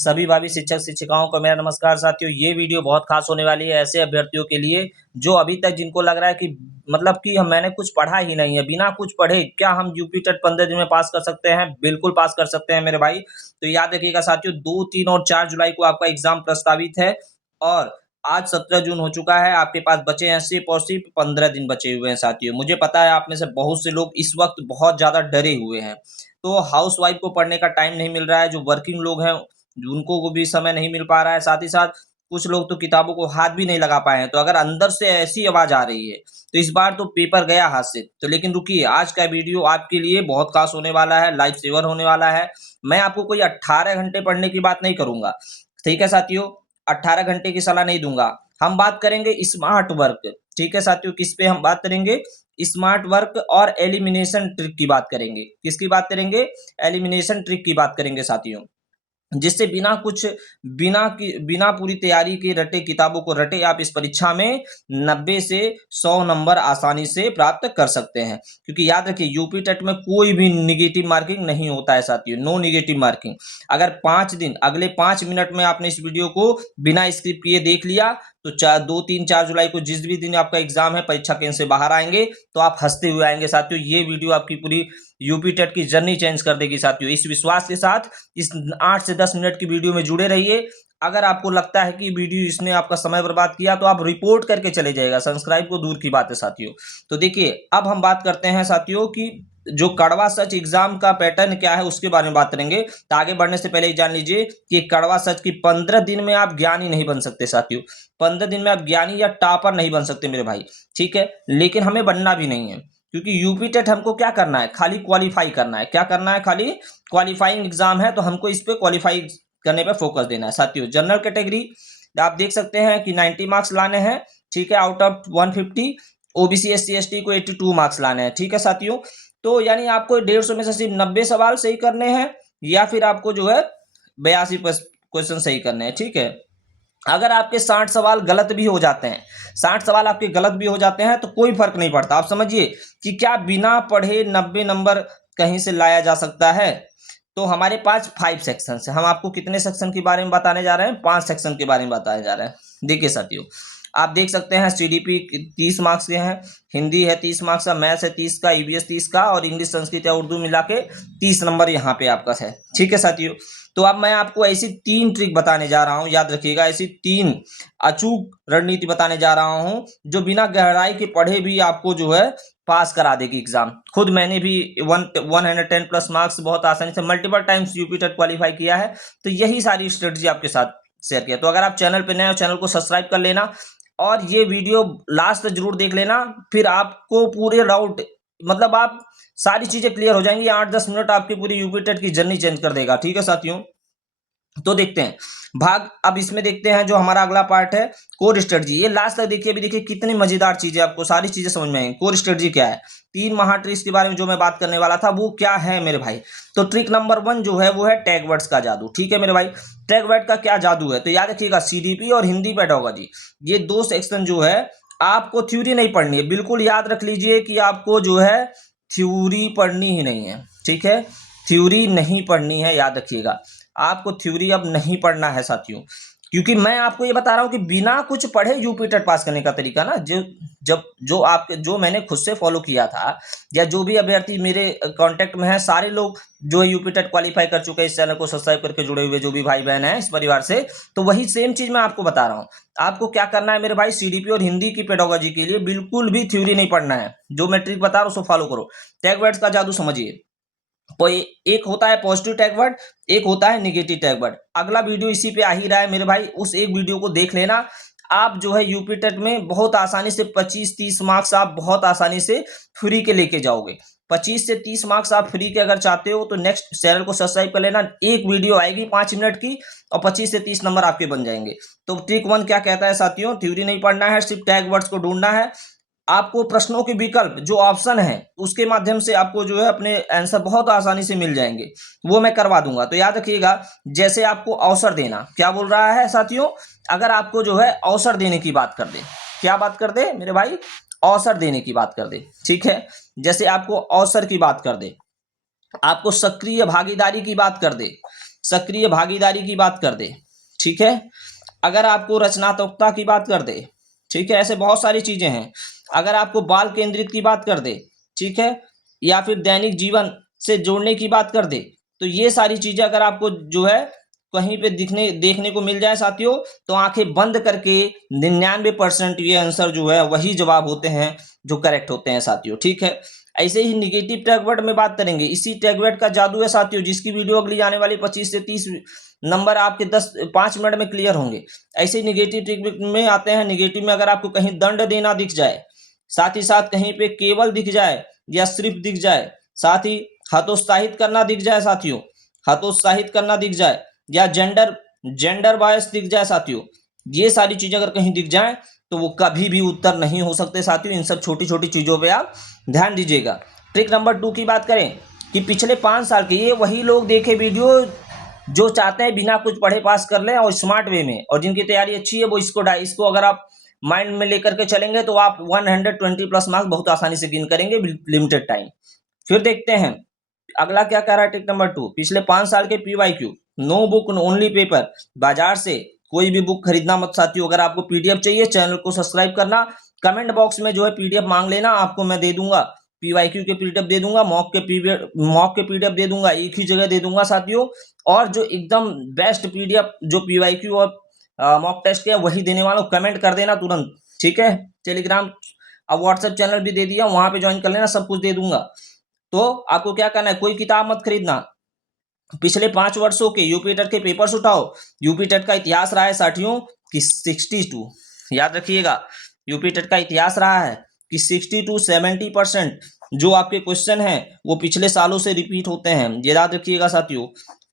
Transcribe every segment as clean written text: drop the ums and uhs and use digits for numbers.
सभी भावी शिक्षक शिक्षिकाओं को मेरा नमस्कार साथियों। ये वीडियो बहुत खास होने वाली है ऐसे अभ्यर्थियों के लिए जो अभी तक जिनको लग रहा है कि मतलब कि मैंने कुछ पढ़ा ही नहीं है, बिना कुछ पढ़े क्या हम यूपी टेट 15 दिन में पास कर सकते हैं? बिल्कुल पास कर सकते हैं मेरे भाई। तो याद रखिएगा साथियों, 2, 3 और 4 जुलाई को आपका एग्जाम प्रस्तावित है और आज 17 जून हो चुका है। आपके पास बचे हैं सिर्फ और सिर्फ 15 दिन बचे हुए हैं साथियों। मुझे पता है आप में से बहुत से लोग इस वक्त बहुत ज़्यादा डरे हुए हैं। तो हाउसवाइफ को पढ़ने का टाइम नहीं मिल रहा है, जो वर्किंग लोग हैं उनको को भी समय नहीं मिल पा रहा है। साथ ही साथ कुछ लोग तो किताबों को हाथ भी नहीं लगा पाए हैं। तो अगर अंदर से ऐसी आवाज़ आ रही है, तो इस बार तो पेपर गया हाथ से। तो लेकिन रुकिए, आज का वीडियो आपके लिए बहुत खास होने वाला है, लाइफ सेवर होने वाला है। मैं आपको कोई 18 घंटे पढ़ने की बात नहीं करूँगा, ठीक है साथियों? 18 घंटे की सलाह नहीं दूँगा। हम बात करेंगे स्मार्ट वर्क, ठीक है साथियों? किस पे हम बात करेंगे? स्मार्ट वर्क और एलिमिनेशन ट्रिक की बात करेंगे। किसकी बात करेंगे? एलिमिनेशन ट्रिक की बात करेंगे साथियों। जिससे बिना पूरी तैयारी के रटे किताबों को रटे आप इस परीक्षा में 90 से 100 नंबर आसानी से प्राप्त कर सकते हैं। क्योंकि याद रखिए, यूपी टेट में कोई भी निगेटिव मार्किंग नहीं होता है साथियों, नो निगेटिव मार्किंग। अगर 5 दिन अगले 5 मिनट में आपने इस वीडियो को बिना स्किप किए देख लिया, तो 2, 3, 4 जुलाई को जिस भी दिन आपका एग्जाम है, परीक्षा केंद्र से बाहर आएंगे तो आप हंसते हुए आएंगे साथियों। ये वीडियो आपकी पूरी यूपी टेट की जर्नी चेंज कर देगी साथियों। इस विश्वास के साथ इस 8 से 10 मिनट की वीडियो में जुड़े रहिए। अगर आपको लगता है कि वीडियो इसने आपका समय बर्बाद किया, तो आप रिपोर्ट करके चले जाइएगा, सब्सक्राइब को दूर की बात है साथियों। तो देखिए, अब हम बात करते हैं साथियों कि जो कड़वा सच एग्जाम का पैटर्न क्या है उसके बारे में बात करेंगे। तो आगे बढ़ने से पहले जान लीजिए कि कड़वा सच की 15 दिन में आप ज्ञानी नहीं बन सकते साथियों। 15 दिन में आप ज्ञानी या टॉपर नहीं बन सकते मेरे भाई, ठीक है? लेकिन हमें बनना भी नहीं है, क्योंकि यूपी टेट हमको क्या करना है? खाली क्वालिफाई करना है। क्या करना है? खाली क्वालिफाइंग एग्जाम है, तो हमको इस पे क्वालिफाई करने पे फोकस देना है साथियों। जनरल कैटेगरी आप देख सकते हैं कि 90 मार्क्स लाने हैं, ठीक है, out of 150। OBC SC ST को 82 मार्क्स लाने हैं, ठीक है साथियों। तो यानी आपको 150 में से सिर्फ 90 सवाल सही करने हैं, या फिर आपको जो है 82 क्वेश्चन सही करने हैं, ठीक है? अगर आपके 60 सवाल गलत भी हो जाते हैं, 60 सवाल आपके गलत भी हो जाते हैं, तो कोई फर्क नहीं पड़ता। आप समझिए कि क्या बिना पढ़े 90 नंबर कहीं से लाया जा सकता है? तो हमारे पास 5 सेक्शन है। हम आपको कितने सेक्शन के बारे में बताने जा रहे हैं? 5 सेक्शन के बारे में बताने जा रहे हैं। देखिए साथियों, आप देख सकते हैं सीडीपी 30 मार्क्स के हैं, हिंदी है 30 मार्क्स का, मैथ्स है 30 का, ईवीएस 30 का, और इंग्लिश संस्कृत या उर्दू मिला के 30 नंबर यहाँ पे आपका है, ठीक है साथियों। तो अब मैं आपको ऐसी 3 ट्रिक बताने जा रहा हूँ, याद रखिएगा, ऐसी 3 अचूक रणनीति बताने जा रहा हूँ जो बिना गहराई के पढ़े भी आपको जो है पास करा देगी एग्जाम। खुद मैंने भी 110 प्लस मार्क्स बहुत आसानी से multiple times UP TET qualify किया है। तो यही सारी स्ट्रेटजी आपके साथ शेयर किया। तो अगर आप चैनल पे नए हो, चैनल को सब्सक्राइब कर लेना और ये वीडियो लास्ट तक जरूर देख लेना। फिर आपको पूरे डाउट, मतलब आप सारी चीजें क्लियर हो जाएंगी। 8-10 मिनट आपकी पूरी यूपी टेट की जर्नी चेंज कर देगा, ठीक है साथियों। तो देखते हैं भाग, अब इसमें देखते हैं जो हमारा अगला पार्ट है, कोर स्ट्रेटजी। ये लास्ट तक देखिए, अभी देखिए कितनी मजेदार चीजें, आपको सारी चीजें समझ में आएंगी। कोर स्ट्रेटजी क्या है? 3 महा ट्रिक्स के बारे में जो मैं बात करने वाला था, वो क्या है मेरे भाई? तो ट्रिक नंबर 1 जो है वो है टैग वर्ड्स का जादू, ठीक है मेरे भाई। टैग वर्ड का क्या जादू है? तो याद रखिएगा, सीडीपी और हिंदी पेडागोजी, ये 2 सेक्शन जो है आपको थ्योरी नहीं पढ़नी है। बिल्कुल याद रख लीजिए कि आपको जो है थ्योरी पढ़नी ही नहीं है, ठीक है? थ्योरी नहीं पढ़नी है, याद रखिएगा। आपको थ्योरी अब नहीं पढ़ना है साथियों, क्योंकि मैं आपको ये बता रहा हूं कि बिना कुछ पढ़े यूपी टेट पास करने का तरीका ना, जो मैंने खुद से फॉलो किया था, या जो भी अभ्यर्थी मेरे कांटेक्ट में है, सारे लोग जो यूपी टेट क्वालिफाई कर चुके हैं, इस चैनल को सब्सक्राइब करके जुड़े हुए जो भी भाई बहन हैं इस परिवार से, तो वही सेम चीज मैं आपको बता रहा हूँ। आपको क्या करना है मेरे भाई? सीडीपी और हिंदी की पेडागोजी के लिए बिल्कुल भी थ्योरी नहीं पढ़ना है। जो मैं ट्रिक बता रहा हूँ उसको फॉलो करो। टैग वर्ड्स का जादू समझिए। कोई एक होता है पॉजिटिव टैग वर्ड, एक होता है नेगेटिव टैग वर्ड। अगला वीडियो इसी पे आ ही रहा है मेरे भाई, उस एक वीडियो को देख लेना। आप जो है यूपी टेट में बहुत आसानी से 25-30 मार्क्स आप बहुत आसानी से फ्री के लेके जाओगे। 25 से 30 मार्क्स आप फ्री के अगर चाहते हो, तो नेक्स्ट चैनल को सब्सक्राइब कर लेना। एक वीडियो आएगी 5 मिनट की और 25 से 30 नंबर आपके बन जाएंगे। तो ट्रिक 1 क्या कहता है साथियों? थ्योरी नहीं पढ़ना है, सिर्फ टैग वर्ड्स को ढूंढना है। आपको प्रश्नों के विकल्प जो ऑप्शन है उसके माध्यम से आपको जो है अपने आंसर बहुत आसानी से मिल जाएंगे, वो मैं करवा दूंगा। तो याद रखिएगा, जैसे आपको अवसर देना, क्या बोल रहा है साथियों? अगर आपको जो है अवसर देने की बात कर दे, क्या बात कर दे मेरे भाई? अवसर देने की बात कर दे, ठीक है। जैसे आपको अवसर की बात कर दे, आपको सक्रिय भागीदारी की बात कर दे, सक्रिय भागीदारी की बात कर दे, ठीक है, अगर आपको रचनात्मकता की बात कर दे, ठीक है, ऐसे बहुत सारी चीजें हैं, अगर आपको बाल केंद्रित की बात कर दे, ठीक है, या फिर दैनिक जीवन से जोड़ने की बात कर दे, तो ये सारी चीजें अगर आपको जो है कहीं पे देखने को मिल जाए साथियों, तो आंखें बंद करके 99% ये आंसर जो है वही जवाब होते हैं जो करेक्ट होते हैं साथियों, ठीक है। ऐसे ही निगेटिव टैगवर्ड में बात करेंगे, इसी टैगवर्ड का जादू है साथियों, जिसकी वीडियो अगली आने वाली 25 से 30 नंबर आपके 5 मिनट में क्लियर होंगे। ऐसे ही निगेटिव टैगवर्ड में आते हैं। निगेटिव में अगर आपको कहीं दंड देना दिख जाए, साथ ही साथ कहीं पे केवल दिख जाए या सिर्फ दिख जाए, साथ ही हतोत्साहित करना दिख जाए साथियों, हतोत्साहित करना दिख जाए, या जेंडर बायस दिख जाए साथियों, ये सारी चीजें अगर कहीं दिख जाए तो वो कभी भी उत्तर नहीं हो सकते साथियों। इन सब छोटी छोटी चीजों पे आप ध्यान दीजिएगा। ट्रिक नंबर 2 की बात करें कि पिछले 5 साल के, ये वही लोग देखे वीडियो जो चाहते हैं बिना कुछ पढ़े पास कर लें और स्मार्ट वे में, और जिनकी तैयारी अच्छी है वो इसको अगर आप माइंड में लेकर के चलेंगे तो आप 120 प्लस मार्क्स बहुत आसानी से गेन करेंगे लिमिटेड टाइम। फिर देखते हैं अगला क्या कह रहा है। ट्रिक नंबर 2, पिछले 5 साल के PYQ, no book only paper, बाजार से कोई भी बुक खरीदना मत साथियों। अगर आपको PDF चाहिए चैनल को सब्सक्राइब करना, कमेंट बॉक्स में जो है PDF मांग लेना, आपको मैं दे दूंगा, PYQ के PDF दे दूंगा, मॉक के PDF दे दूंगा, एक ही जगह दे दूंगा साथियों। और जो एकदम बेस्ट PDF जो PYQ और मॉक टेस्ट के वही देने वाला हूं, कमेंट कर देना तुरंत, ठीक है। टेलीग्राम अब व्हाट्सएप चैनल भी दे दिया, वहां पे ज्वाइन कर लेना, सब कुछ दे दूंगा। तो आपको क्या करना है, कोई किताब मत खरीदना, पिछले 5 वर्षों के यूपी टेट के पेपर्स उठाओ। यूपी टेट का इतिहास रहा है साथियों कि 62, याद रखिएगा, यूपी टेट का इतिहास रहा है कि 60-70% जो आपके क्वेश्चन हैं वो पिछले सालों से रिपीट होते हैं, ये याद रखिएगा साथियों,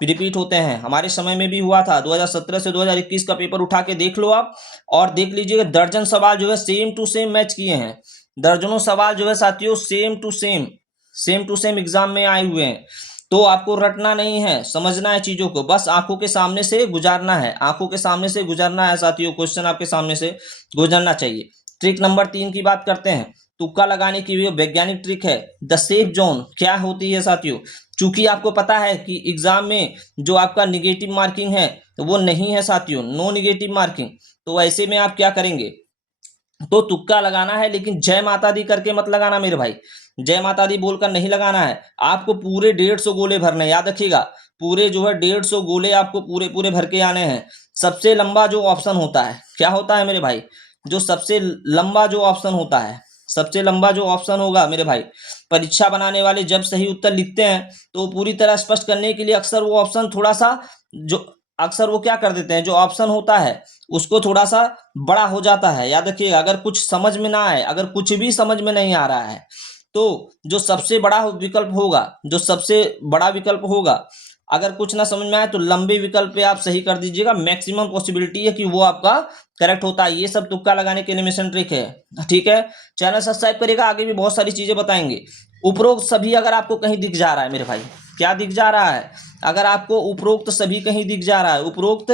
रिपीट होते हैं। हमारे समय में भी हुआ था, 2017 से 2021 का पेपर उठा के देख लो आप, और देख लीजिएगा दर्जन सवाल जो है सेम टू सेम मैच किए हैं, दर्जनों सवाल जो है साथियों सेम टू सेम एग्जाम में आए हुए हैं। तो आपको रटना नहीं है, समझना है चीजों को, बस आंखों के सामने से गुजारना है, आंखों के सामने से गुजरना है साथियों, क्वेश्चन आपके सामने से गुजरना चाहिए। ट्रिक नंबर 3 की बात करते हैं, तुक्का लगाने की वैज्ञानिक ट्रिक है। द सेफ जोन क्या होती है साथियों, चूंकि आपको पता है कि एग्जाम में जो आपका निगेटिव मार्किंग है तो वो नहीं है साथियों, नो निगेटिव मार्किंग, तो ऐसे में आप क्या करेंगे, तो तुक्का लगाना है, लेकिन जय माता दी करके मत लगाना मेरे भाई, जय माता दी बोलकर नहीं लगाना है, आपको पूरे 150 गोले भरने, याद रखिएगा, पूरे जो है 150 गोले आपको पूरे पूरे भर के आने हैं। सबसे लंबा जो ऑप्शन होता है, क्या होता है मेरे भाई, जो सबसे लंबा जो ऑप्शन होता है, सबसे लंबा जो ऑप्शन होगा मेरे भाई, परीक्षा बनाने वाले जब सही उत्तर लिखते हैं तो पूरी तरह स्पष्ट करने के लिए अक्सर वो ऑप्शन थोड़ा सा जो अक्सर वो क्या कर देते हैं, जो ऑप्शन होता है उसको थोड़ा सा बड़ा हो जाता है। याद रखिएगा, अगर कुछ समझ में ना आए, अगर कुछ भी समझ में नहीं आ रहा है, तो जो सबसे बड़ा विकल्प होगा, जो सबसे बड़ा विकल्प होगा, अगर कुछ ना समझ में आए तो लंबे विकल्प पे आप सही कर दीजिएगा, मैक्सिमम पॉसिबिलिटी है कि वो आपका करेक्ट होता है। ये सब तुक्का लगाने के एलिमिनेशन ट्रिक है, ठीक है। चैनल सब्सक्राइब करिएगा, आगे भी बहुत सारी चीजें बताएंगे। उपरोक्त सभी अगर आपको कहीं दिख जा रहा है मेरे भाई, क्या दिख जा रहा है, अगर आपको उपरोक्त सभी कहीं दिख जा रहा है, उपरोक्त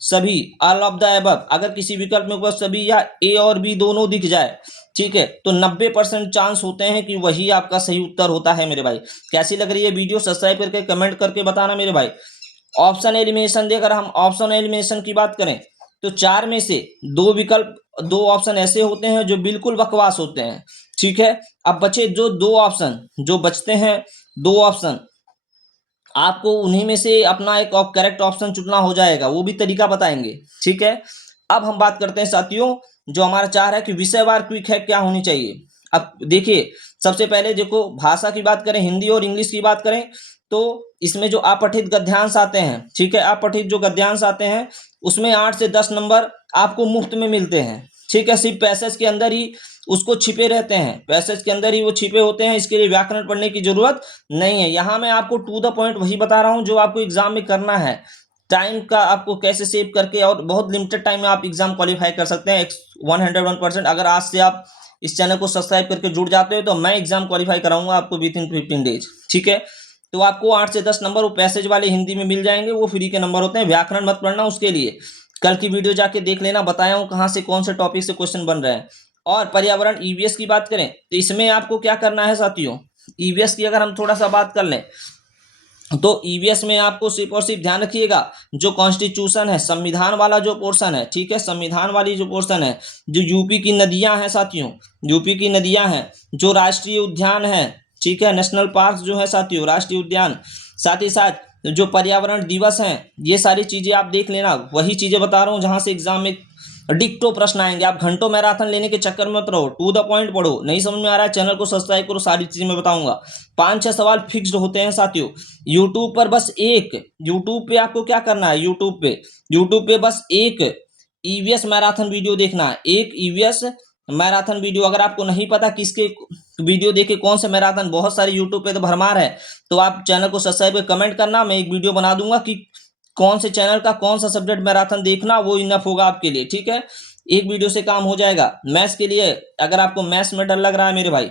सभी, ऑल ऑफ द अबव, अगर किसी विकल्प में उपरोक्त सभी या ए और बी दोनों दिख जाए, ठीक है, तो 90% चांस होते हैं कि वही आपका सही उत्तर होता है मेरे भाई। कैसी लग रही है वीडियो, सब्सक्राइब करके कमेंट करके बताना मेरे भाई। ऑप्शन एलिमिनेशन देकर हम ऑप्शन एलिमिनेशन की बात करें तो 4 में से 2 विकल्प, 2 ऑप्शन ऐसे होते हैं जो बिल्कुल बकवास होते हैं, ठीक है। अब बचे जो 2 ऑप्शन, जो बचते हैं 2 ऑप्शन, आपको उन्हीं में से अपना एक करेक्ट ऑप्शन चुनना हो जाएगा, वो भी तरीका बताएंगे, ठीक है। अब हम बात करते हैं साथियों, जो हमारा चाह रहा है कि विषयवार क्विक है क्या होनी चाहिए। अब देखिए, सबसे पहले देखो, भाषा की बात करें, हिंदी और इंग्लिश की बात करें, तो इसमें जो अपठित गद्यांश आते हैं, ठीक है, अपठित जो गद्यांश आते हैं उसमें 8 से 10 नंबर आपको मुफ्त में मिलते हैं, ठीक है। सिर्फ पैसेज के अंदर ही उसको छिपे रहते हैं, पैसेज के अंदर ही वो छिपे होते हैं, इसके लिए व्याकरण पढ़ने की जरूरत नहीं है। यहाँ मैं आपको टू द पॉइंट वही बता रहा हूँ जो आपको एग्जाम में करना है। टाइम का आपको कैसे सेव करके, और बहुत लिमिटेड टाइम में आप एग्जाम क्वालिफाई कर सकते हैं 101%। अगर आज से आप इस चैनल को सब्सक्राइब करके जुड़ जाते हो तो मैं एग्जाम क्वालिफाई कराऊंगा आपको विद इन 15 डेज, ठीक है। तो आपको 8 से 10 नंबर वो पैसेज वाले हिंदी में मिल जाएंगे, वो फ्री के नंबर होते हैं। व्याकरण मत पढ़ना, उसके लिए कल की वीडियो जाके देख लेना, बताया हूँ कहाँ से कौन से टॉपिक से क्वेश्चन बन रहे हैं। और पर्यावरण ईवीएस की बात करें तो इसमें आपको क्या करना है साथियों, ईवीएस की अगर हम थोड़ा सा बात कर लें तो ईवीएस में आपको सिर्फ और सिर्फ ध्यान रखिएगा, जो कॉन्स्टिट्यूशन है, संविधान वाला जो पोर्शन है, ठीक है, संविधान वाली जो पोर्शन है, जो यूपी की नदियां हैं साथियों, यूपी की नदियां हैं, जो राष्ट्रीय उद्यान है, ठीक है, नेशनल पार्क जो है साथियों, राष्ट्रीय उद्यान, साथ ही साथ जो पर्यावरण दिवस हैं, ये सारी चीजें आप देख लेना। वही चीजें बता रहा हूँ जहां से एग्जाम में डिक्टो प्रश्न आएंगे। आप घंटों मैराथन लेने के चक्कर में मत रहो, टू द पॉइंट पढ़ो। नहीं समझ में आ रहा है, चैनल को सब्सक्राइब करो, सारी चीजें मैं बताऊंगा। 5-6 सवाल फिक्स्ड होते हैं साथियों। यूट्यूब पर बस एक, यूट्यूब पे आपको क्या करना है, यूट्यूब पे बस एक ईवीएस मैराथन वीडियो देखना है, एक ईवीएस मैराथन वीडियो। अगर आपको नहीं पता किसके वीडियो देखे कौन से मैराथन, बहुत सारे यूट्यूब पे तो भरमार है, तो आप चैनल को सब्सक्राइब कर कमेंट करना, मैं एक वीडियो बना दूंगा कि कौन से चैनल का कौन सा सब्जेक्ट मैराथन देखना, वो इनफ होगा आपके लिए, ठीक है। एक वीडियो से काम हो जाएगा। मैथ्स के लिए, अगर आपको मैथ्स में डर लग रहा है मेरे भाई,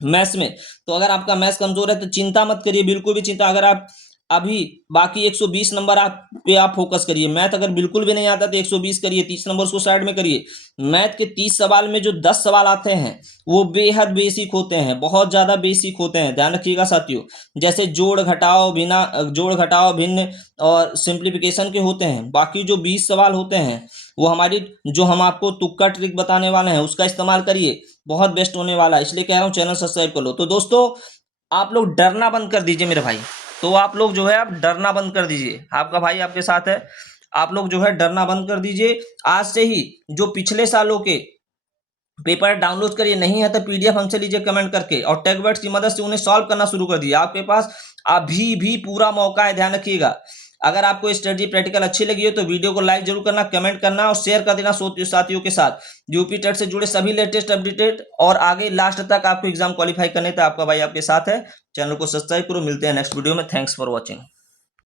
मैथ्स में, तो अगर आपका मैथ्स कमजोर है तो चिंता मत करिए, बिल्कुल भी चिंता। अगर आप अभी बाकी 120 नंबर आप फोकस करिए। मैथ अगर बिल्कुल भी नहीं आता तो 120 करिए, 30 नंबर उसको साइड में करिए। मैथ के 30 सवाल में जो 10 सवाल आते हैं वो बेहद बेसिक होते हैं, बहुत ज्यादा बेसिक होते हैं, ध्यान रखिएगा साथियों। जैसे जोड़ घटाओ भिन्न और सिंप्लीफिकेशन के होते हैं। बाकी जो 20 सवाल होते हैं वो जो हम आपको तुक्का ट्रिक बताने वाले हैं उसका इस्तेमाल करिए, बहुत बेस्ट होने वाला है। इसलिए कह रहा हूँ चैनल सब्सक्राइब कर लो। तो दोस्तों, आप लोग डरना बंद कर दीजिए मेरे भाई, तो आप लोग जो है आप डरना बंद कर दीजिए, आपका भाई आपके साथ है। आप लोग जो है डरना बंद कर दीजिए। आज से ही जो पिछले सालों के पेपर डाउनलोड करिए, नहीं है तो पीडीएफ हमसे लीजिए कमेंट करके, और टेकवर्ड्स की मदद से उन्हें सॉल्व करना शुरू कर दिए। आपके पास अभी भी पूरा मौका है, ध्यान रखिएगा। अगर आपको स्टडी प्रैक्टिकल अच्छी लगी हो तो वीडियो को लाइक जरूर करना, कमेंट करना और शेयर कर देना साथियों के साथ। यूपी टेट से जुड़े सभी लेटेस्ट अपडेटेड और आगे लास्ट तक आपको एग्जाम क्वालिफाई करने तक आपका भाई आपके साथ है। चैनल को सब्सक्राइब करो, मिलते हैं नेक्स्ट वीडियो में। Thanks for watching.